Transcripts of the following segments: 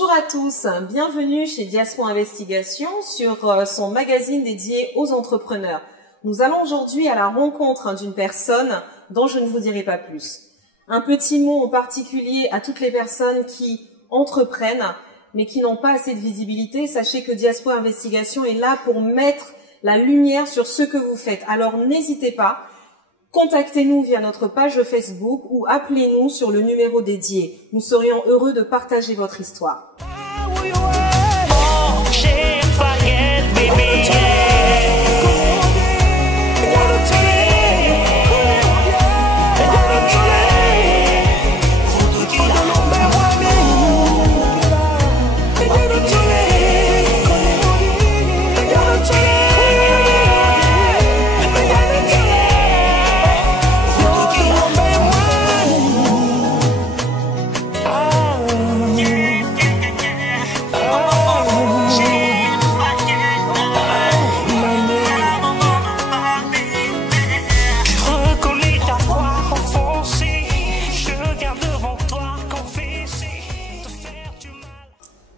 Bonjour à tous, bienvenue chez Diaspora Investigation sur son magazine dédié aux entrepreneurs. Nous allons aujourd'hui à la rencontre d'une personne dont je ne vous dirai pas plus. Un petit mot en particulier à toutes les personnes qui entreprennent mais qui n'ont pas assez de visibilité. Sachez que Diaspora Investigation est là pour mettre la lumière sur ce que vous faites. Alors n'hésitez pas, contactez-nous via notre page Facebook ou appelez-nous sur le numéro dédié. Nous serions heureux de partager votre histoire.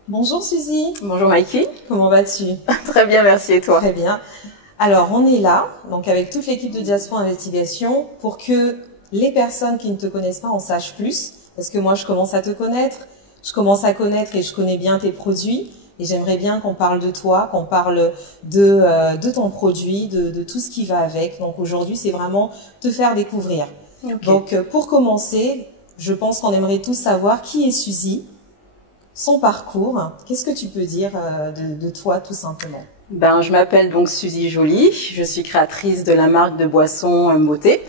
Bonjour Suzy. Bonjour Mikey. Comment vas-tu? Très bien, merci, et toi? Très bien. Alors on est là, donc avec toute l'équipe de Diaspora Investigation, pour que les personnes qui ne te connaissent pas en sachent plus, parce que moi je commence à te connaître, je commence à connaître et je connais bien tes produits, et j'aimerais bien qu'on parle de toi, qu'on parle de ton produit, de tout ce qui va avec. Donc aujourd'hui c'est vraiment te faire découvrir. Okay. Donc pour commencer, je pense qu'on aimerait tous savoir qui est Suzy, son parcours. Qu'est-ce que tu peux dire de toi tout simplement? Je m'appelle donc Suzy Joly, je suis créatrice de la marque de boissons Beauté,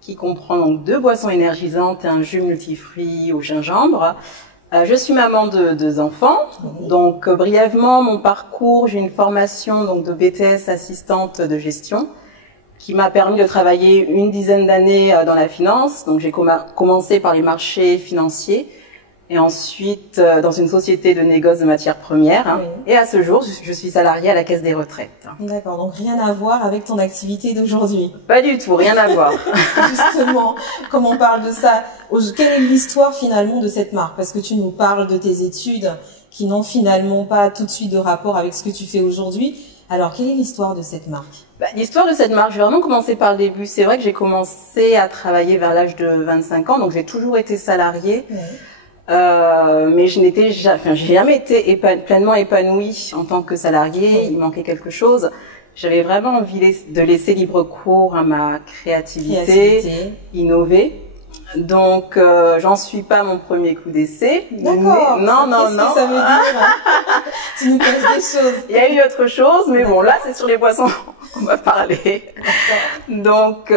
qui comprend donc 2 boissons énergisantes et un jus multifruits au gingembre. Je suis maman de 2 enfants, donc brièvement mon parcours, j'ai une formation donc de BTS assistante de gestion, qui m'a permis de travailler une dizaine d'années dans la finance. Donc j'ai commencé par les marchés financiers, et ensuite dans une société de négoce de matières premières. Oui. Et à ce jour, je suis salariée à la Caisse des retraites. D'accord, donc rien à voir avec ton activité d'aujourd'hui. Pas du tout, rien à voir. Justement, comme on parle de ça, quelle est l'histoire finalement de cette marque? Parce que tu nous parles de tes études qui n'ont finalement pas tout de suite de rapport avec ce que tu fais aujourd'hui. Alors, quelle est l'histoire de cette marque? L'histoire de cette marque, je vais vraiment commencer par le début. C'est vrai que j'ai commencé à travailler vers l'âge de 25 ans, donc j'ai toujours été salariée. Oui. Mais j'ai jamais été pleinement épanouie en tant que salariée. Oui. Il manquait quelque chose. J'avais vraiment envie de laisser libre cours à ma créativité. Innover. Donc, j'en suis pas à mon premier coup d'essai. D'accord. Non. Qu'est-ce que ça veut dire? Tu nous caches des choses. Il y a eu autre chose, mais bon, là, c'est sur les boissons qu'on va parler. Donc,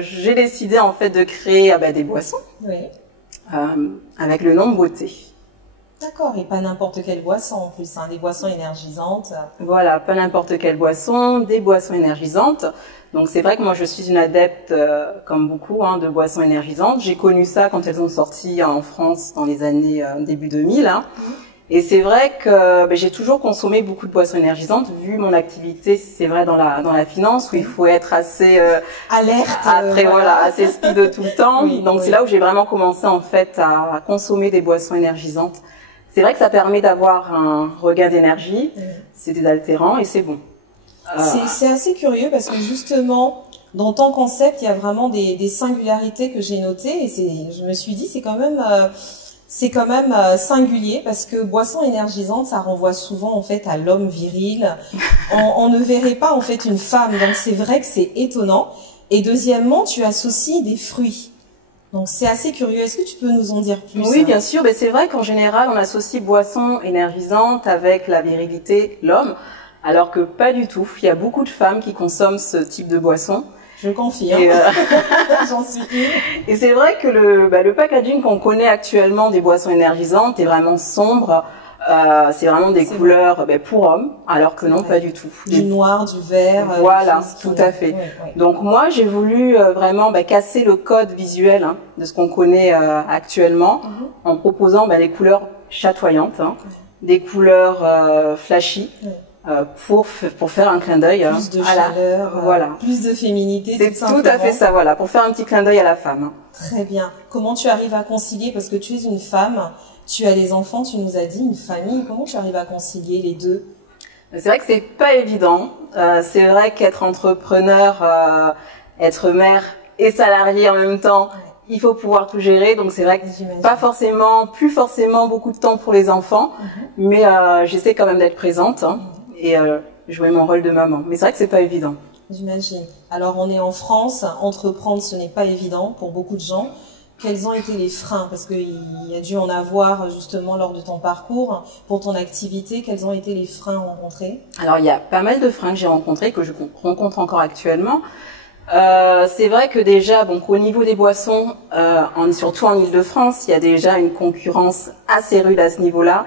j'ai décidé en fait de créer des boissons. Oui. Avec le nom Beauté. D'accord, et pas n'importe quelle boisson en plus, hein, des boissons énergisantes. Voilà, pas n'importe quelle boisson, des boissons énergisantes. Donc c'est vrai que moi je suis une adepte, comme beaucoup, de boissons énergisantes. J'ai connu ça quand elles ont sorti en France dans les années début 2000. Et c'est vrai que j'ai toujours consommé beaucoup de boissons énergisantes, vu mon activité, c'est vrai, dans la finance, où il faut être assez alerte, assez speed tout le temps. Oui, donc c'est là où j'ai vraiment commencé en fait à consommer des boissons énergisantes. C'est vrai que ça permet d'avoir un regain d'énergie, c'est désaltérant et c'est bon. C'est assez curieux parce que justement, dans ton concept, il y a vraiment des singularités que j'ai notées, et je me suis dit c'est quand même singulier, parce que boisson énergisante, ça renvoie souvent en fait à l'homme viril. On ne verrait pas en fait une femme, donc c'est vrai que c'est étonnant. Et deuxièmement, tu associes des fruits. Donc c'est assez curieux. Est-ce que tu peux nous en dire plus? Oui, bien sûr. C'est vrai qu'en général, on associe boisson énergisante avec la virilité, l'homme, alors que pas du tout. Il y a beaucoup de femmes qui consomment ce type de boisson. Je confirme. J'en suis une. Et c'est vrai que le packaging qu'on connaît actuellement des boissons énergisantes est vraiment sombre. C'est vraiment des couleurs pour hommes, alors que non, pas du tout. Du noir, du vert. Voilà, tout à fait. Oui. Donc moi, j'ai voulu vraiment casser le code visuel de ce qu'on connaît actuellement, en proposant des couleurs chatoyantes, des couleurs flashy. pour faire un clin d'œil plus de chaleur, voilà. Plus de féminité. C'est tout à fait ça, voilà, pour faire un petit clin d'œil à la femme. Très bien. Comment tu arrives à concilier, parce que tu es une femme, tu as des enfants, tu nous as dit, une famille, comment tu arrives à concilier les deux? C'est vrai que c'est pas évident. C'est vrai qu'être entrepreneur, être mère et salariée en même temps, il faut pouvoir tout gérer. Donc c'est vrai que plus forcément beaucoup de temps pour les enfants, mais j'essaie quand même d'être présente et jouer mon rôle de maman. Mais c'est vrai que c'est pas évident. J'imagine. Alors on est en France, entreprendre ce n'est pas évident pour beaucoup de gens. Quels ont été les freins? Parce qu'il y a dû en avoir justement lors de ton parcours, pour ton activité. Quels ont été les freins rencontrés? Alors il y a pas mal de freins que j'ai rencontrés, que je rencontre encore actuellement. C'est vrai que déjà, bon, au niveau des boissons, surtout en Île-de-France, il y a déjà une concurrence assez rude à ce niveau-là.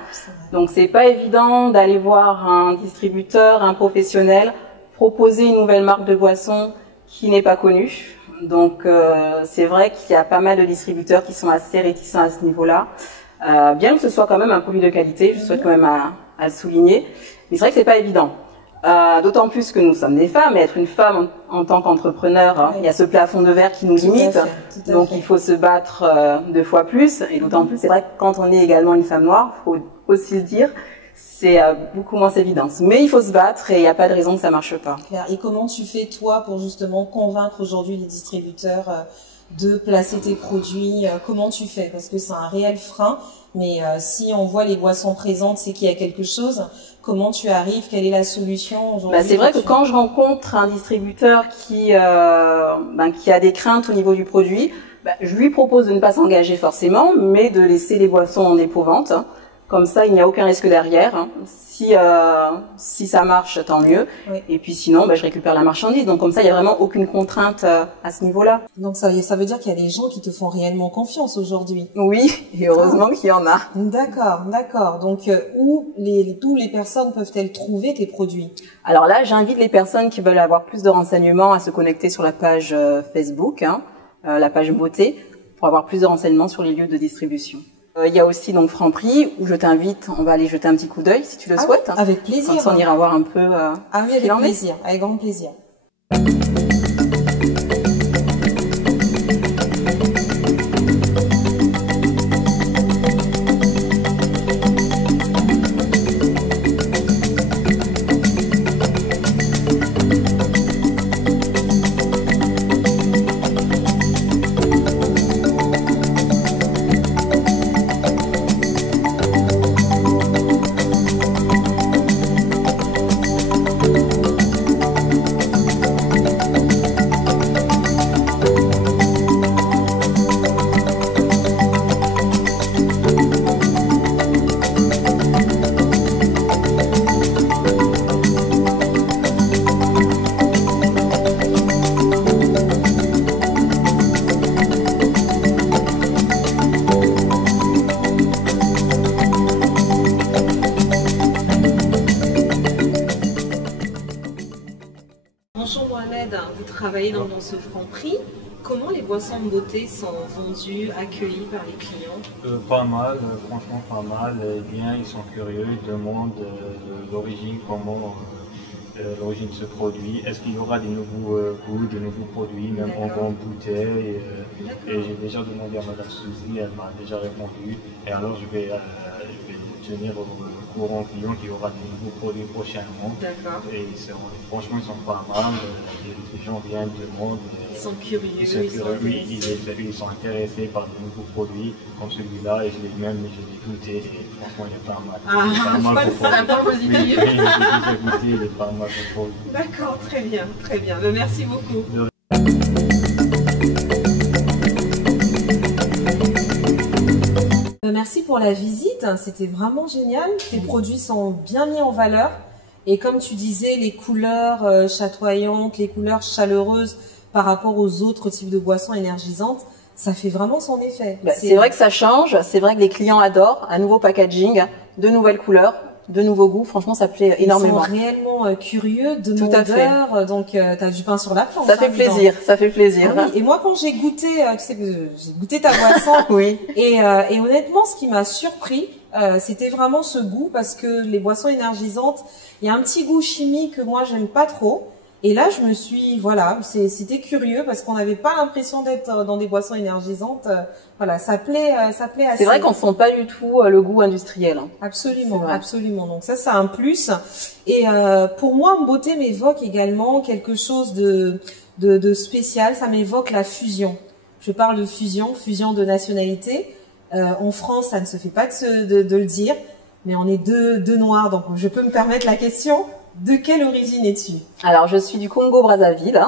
Donc c'est pas évident d'aller voir un distributeur, un professionnel, proposer une nouvelle marque de boisson qui n'est pas connue. Donc c'est vrai qu'il y a pas mal de distributeurs qui sont assez réticents à ce niveau-là. Bien que ce soit quand même un produit de qualité, je souhaite quand même à le souligner. Mais c'est vrai que c'est pas évident. D'autant plus que nous sommes des femmes, et être une femme en tant qu'entrepreneur, il y a ce plafond de verre qui nous limite, donc il faut se battre 2 fois plus, et d'autant plus, c'est vrai que quand on est également une femme noire, faut aussi le dire, c'est beaucoup moins évident. Mais il faut se battre et il n'y a pas de raison que ça marche pas. Claire. Et comment tu fais toi pour justement convaincre aujourd'hui les distributeurs de placer tes produits? Comment tu fais? Parce que c'est un réel frein, mais si on voit les boissons présentes, c'est qu'il y a quelque chose. Comment tu arrives? Quelle est la solution aujourd'hui? C'est vrai que quand je rencontre un distributeur qui a des craintes au niveau du produit, je lui propose de ne pas s'engager forcément, mais de laisser les boissons en dépôt-vente. Comme ça, il n'y a aucun risque derrière. Si ça marche, tant mieux. Oui. Et puis sinon, je récupère la marchandise. Donc comme ça, il n'y a vraiment aucune contrainte à ce niveau-là. Donc ça veut dire qu'il y a des gens qui te font réellement confiance aujourd'hui. Oui, et heureusement qu'il y en a. D'accord. Donc où les personnes peuvent-elles trouver tes produits? Alors là, j'invite les personnes qui veulent avoir plus de renseignements à se connecter sur la page Facebook, la page beauté, pour avoir plus de renseignements sur les lieux de distribution. Il y a aussi donc Franprix où je t'invite, on va aller jeter un petit coup d'œil si tu le souhaites. Oui, avec plaisir. Comme ça on ira voir un peu oui, avec plaisir, avec grand plaisir. Vous travaillez dans ce Franprix. Comment les boissons de beauté sont vendues, accueillies par les clients? Pas mal, franchement pas mal. Bien, ils sont curieux, ils demandent l'origine, comment l'origine de ce produit. Est-ce qu'il y aura des nouveaux goûts, des nouveaux produits, même en grande bouteille. Et j'ai déjà demandé à Madame Suzy, elle m'a déjà répondu. Et alors je vais tenir au courant client qu'il y aura de nouveaux produits prochainement. D'accord. Et franchement, ils sont pas mal. Les gens viennent, demandent. Ils sont curieux. Ils sont intéressés par de nouveaux produits comme celui-là. Et je l'ai goûté. Et franchement, il est pas mal. C'est un point positif. Oui, j'ai déjà goûté, il est pas mal pour produit. D'accord, très bien. Merci beaucoup. Merci pour la visite, c'était vraiment génial. Tes produits sont bien mis en valeur et comme tu disais, les couleurs chatoyantes, les couleurs chaleureuses par rapport aux autres types de boissons énergisantes, ça fait vraiment son effet. C'est vrai que ça change, c'est vrai que les clients adorent un nouveau packaging, de nouvelles couleurs de nouveaux goûts. Franchement, ça plaît énormément. Ils sont réellement curieux, demandeurs. Donc, t'as du pain sur la planche. Ça fait plaisir, ça fait plaisir. Ah oui. Et moi, quand j'ai goûté, tu sais, j'ai goûté ta boisson. Oui. Et honnêtement, ce qui m'a surpris, c'était vraiment ce goût, parce que les boissons énergisantes, il y a un petit goût chimique que moi j'aime pas trop. Et là, je me suis, voilà, c'était curieux parce qu'on n'avait pas l'impression d'être dans des boissons énergisantes. Voilà, ça plaît assez. C'est vrai qu'on sent pas du tout le goût industriel. Absolument, absolument. Donc ça, c'est un plus. Et pour moi, Mboté m'évoque également quelque chose de spécial. Ça m'évoque la fusion. Je parle de fusion de nationalité. En France, ça ne se fait pas de le dire, mais on est deux noirs, donc je peux me permettre la question. De quelle origine es-tu? Alors, je suis du Congo-Brazzaville.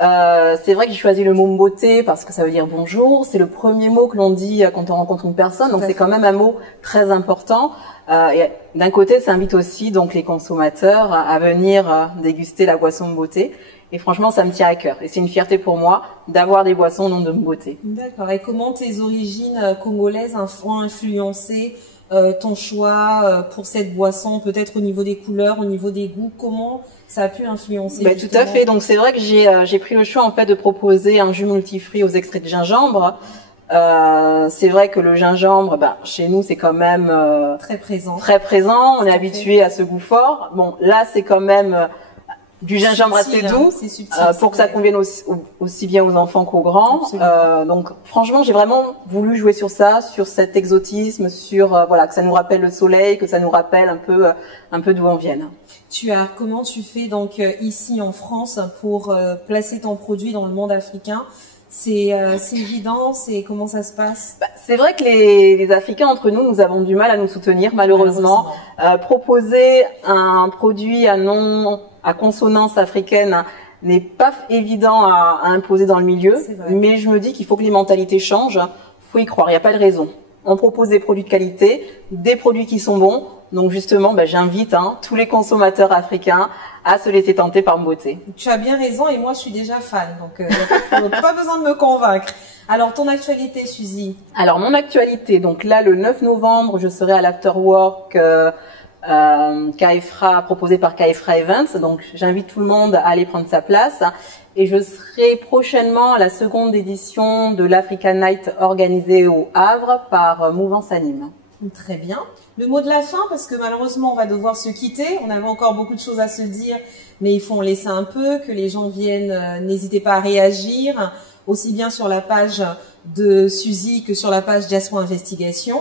C'est vrai que j'ai choisi le mot Mboté parce que ça veut dire bonjour. C'est le premier mot que l'on dit quand on rencontre une personne, donc c'est quand même un mot très important. Et d'un côté, ça invite aussi donc les consommateurs à venir déguster la boisson Mboté. Et franchement, ça me tient à cœur. Et c'est une fierté pour moi d'avoir des boissons au nom de Mboté. D'accord. Et comment tes origines congolaises ont influencé ton choix pour cette boisson, peut-être au niveau des couleurs, au niveau des goûts, comment ça a pu influencer? Tout à fait. Donc c'est vrai que j'ai pris le choix en fait de proposer un jus multifruits aux extraits de gingembre. C'est vrai que le gingembre, chez nous c'est quand même très présent. Très présent. On est habitué à ce goût fort. Bon, là c'est quand même du gingembre subtil, assez doux, subtil, pour que ça convienne aussi bien aux enfants qu'aux grands. Donc franchement, j'ai vraiment voulu jouer sur ça, sur cet exotisme, sur voilà, que ça nous rappelle le soleil, que ça nous rappelle un peu d'où on vient. Comment tu fais donc ici en France pour placer ton produit dans le monde africain? C'est évident, comment ça se passe? C'est vrai que les Africains entre nous avons du mal à nous soutenir malheureusement. Proposer un produit à consonance africaine n'est pas évident à imposer dans le milieu, mais je me dis qu'il faut que les mentalités changent. Faut y croire, il n'y a pas de raison. On propose des produits de qualité, des produits qui sont bons. Donc justement, j'invite tous les consommateurs africains à se laisser tenter par Mboté. Tu as bien raison et moi je suis déjà fan, donc pas besoin de me convaincre. Alors ton actualité, Suzy? Alors mon actualité, donc là le 9 novembre, je serai à l'Afterwork KFRA, proposé par KFRA Events. Donc j'invite tout le monde à aller prendre sa place. Et je serai prochainement à la seconde édition de l'African Night organisée au Havre par Mouvance Anime. Très bien. Le mot de la fin, parce que malheureusement on va devoir se quitter. On avait encore beaucoup de choses à se dire, mais il faut en laisser un peu, que les gens viennent. N'hésitez pas à réagir, aussi bien sur la page de Suzy que sur la page Diaspora Investigation.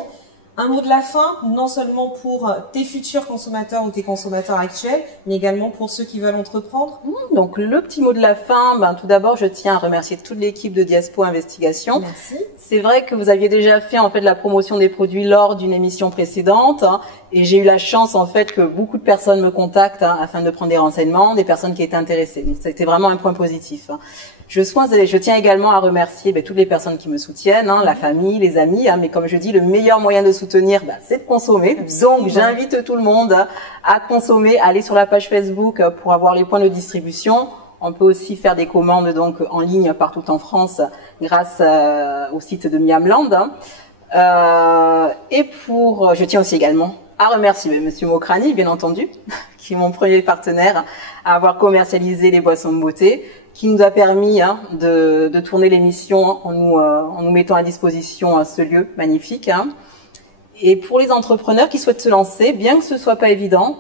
Un mot de la fin, non seulement pour tes futurs consommateurs ou tes consommateurs actuels, mais également pour ceux qui veulent entreprendre. Donc le petit mot de la fin, tout d'abord je tiens à remercier toute l'équipe de Diaspora Investigation. Merci. C'est vrai que vous aviez déjà fait en fait la promotion des produits lors d'une émission précédente, et j'ai eu la chance en fait que beaucoup de personnes me contactent afin de prendre des renseignements, des personnes qui étaient intéressées. Donc c'était vraiment un point positif. Je tiens également à remercier toutes les personnes qui me soutiennent, la famille, les amis, mais comme je dis, le meilleur moyen de soutenir, c'est de consommer. Donc j'invite tout le monde à consommer, à aller sur la page Facebook pour avoir les points de distribution. On peut aussi faire des commandes donc en ligne partout en France grâce au site de Miamland. Je tiens aussi également à remercier Monsieur Mokrani, bien entendu, qui est mon premier partenaire à avoir commercialisé les boissons Mboté, qui nous a permis de tourner l'émission en nous mettant à disposition ce lieu magnifique. Et pour les entrepreneurs qui souhaitent se lancer, bien que ce soit pas évident,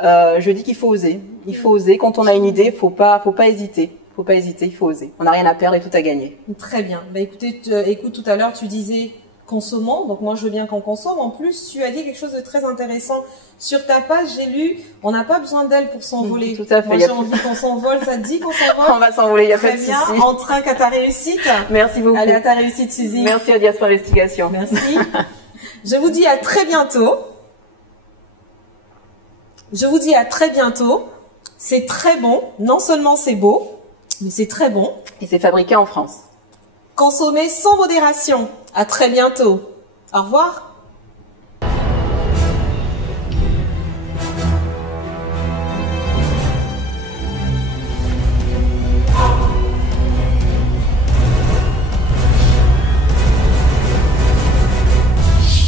je dis qu'il faut oser. Il faut oser. Quand on a une idée, faut pas hésiter. Faut pas hésiter, il faut oser. On n'a rien à perdre et tout à gagner. Très bien. Écoute, tout à l'heure, tu disais consommons. Donc moi, je veux bien qu'on consomme. En plus, tu as dit quelque chose de très intéressant. Sur ta page, j'ai lu, on n'a pas besoin d'elle pour s'envoler. Tout à fait. Moi, j'ai envie qu'on s'envole. Ça te dit qu'on s'envole? On va s'envoler, il n'y a pas de souci. Très bien. En train qu'à ta réussite. Merci beaucoup. Allez, à ta réussite, Suzy. Merci à Diaspora Investigation. Merci. Je vous dis à très bientôt. C'est très bon. Non seulement c'est beau, mais c'est très bon. Et c'est fabriqué en France. Consommez sans modération. À très bientôt. Au revoir.